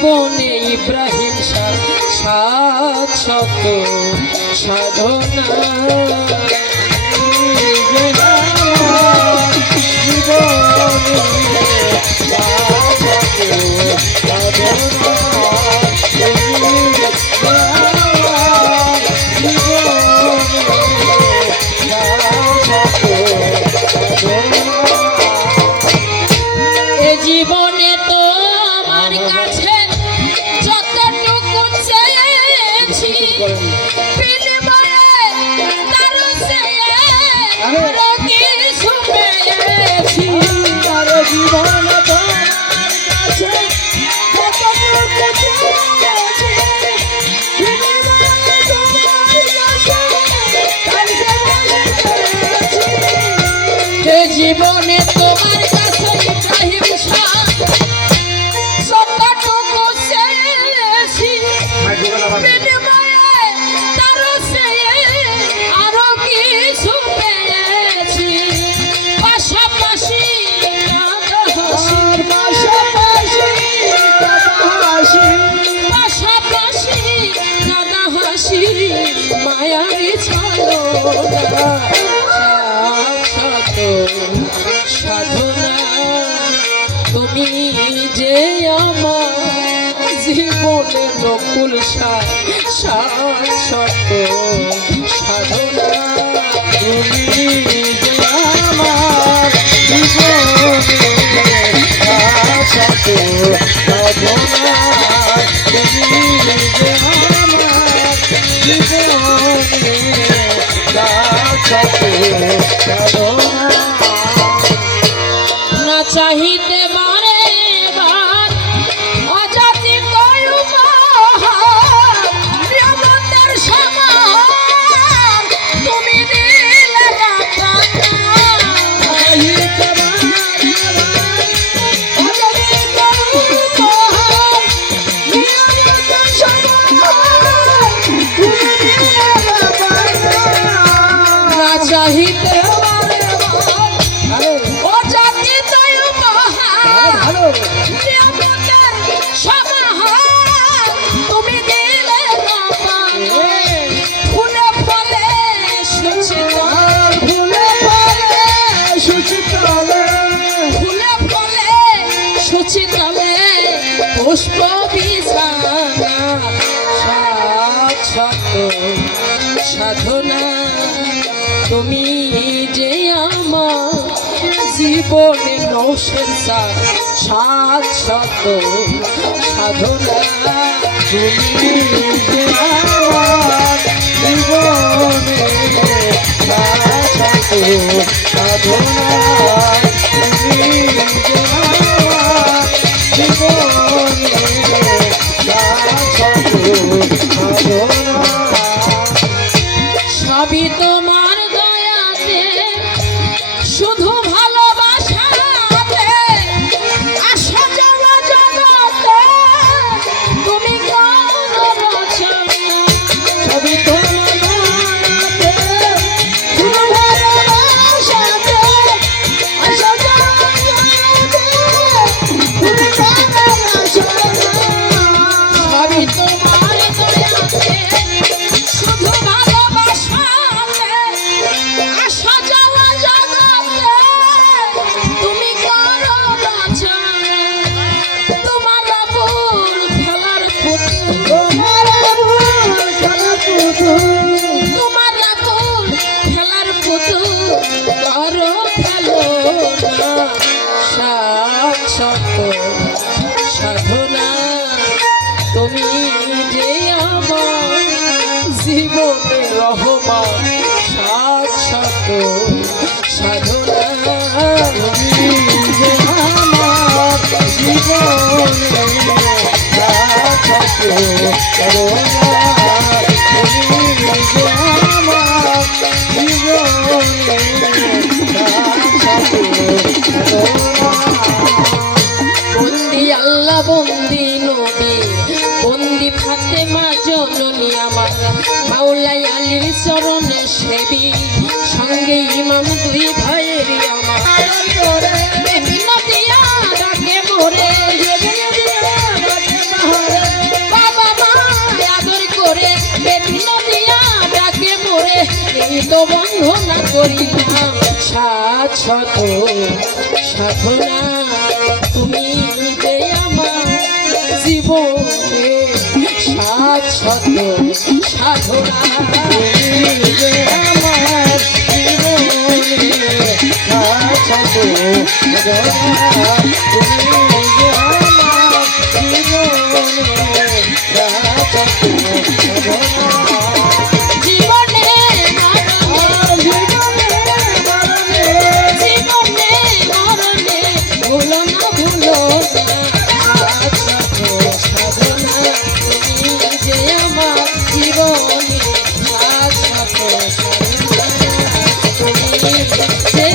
জীবনে ইব্রাহিম সাত শত সাধনা জীবনে তো আমার কাছে যতটুকু চেয়েছি বিনিময়ে তার চেয়ে আরো কিছু পেয়েছি। আর জীবনে তো আমার কাছে যতটুকু চেয়েছি বিনিময়ে তোমার কাছে তার চেয়ে পেয়েছি। জীবনে তোমার কাছে ইব্রাহিম যতটুকু চেয়েছি বিনিময়ে তার চেয়ে আরো কিছু পেয়েছি। পাশাপাশি কাঁদা হাসি মায়ারি ছলনা সাধনা তুমি যে আমার জীবনের নকুল সাত শত সাধনা তুমি যে আমার জীবনের সাত শত সাধনা তুমি যে আমার জীবনের সাত শত সাধনা না চাহিতে বারে বার অজাতি নিয়মতের সমান তুমি দিলে না চাহিতে পুষ্প বিছানা সাত শত সাধনা তুমি যে আমার জীবনে নৌশের সাত শত সাধনা তুমি যে আমার জীবনে সাত শত সাধনা তুমি যে আমার জীবনে সবই তোমার দয়াতে শুধু ভালোবাসাতে আসা যাওয়া জগতে তুমি করো রচনা। সবই তোমার দয়াতে শুধু ভালোবাসাতে আসা যাওয়া জগতে তুমি করো রচনা। সবই তোমার দয়াতে শুধু ভালোবাসাতে আসা যাওয়া জগতে তুমি করো রচনা। তোমার আবুল খেলার পুতুল তোমার আবুল খেলার পুতুল করো খেলনা সাত শত সাধনা তুমি যে আমার জীবনের রহমান সাত শত সাধনা তুমি যে আমার জীবনের সাত শত সাধনা তুমি যে আমার জীবনের সাত শত সাধনা। বন্দি আল্লাহ বন্দি নবী বন্দি ফাতেমা জননী আমার মাওলাই আলীর চরণে সেবী সঙ্গে ইমাম দুই ভাইয়েরই আমার নদিয়া ডাকে মোরে এই তো বন্ধনা করিলাম শাশ্বত সাধনা তুমি যে আমার জীবনে শাশ্বত সাধনা তুমি যে আমার জীবনে শাশ্বত সাধনা, তুমি যে আমার জীবনে শাশ্বত সাধনা। জীবনে মরণে জীবনে মরণে ভুলো না শাশ্বত সাধনা তুমি যে আমার জীবনে শাশ্বত সাধনা তুমি যে